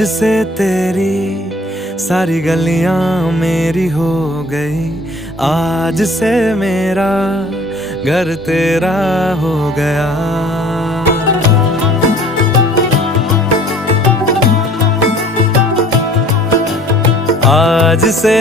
आज से तेरी सारी गलियां मेरी हो गई, आज से मेरा घर तेरा हो गया। आज से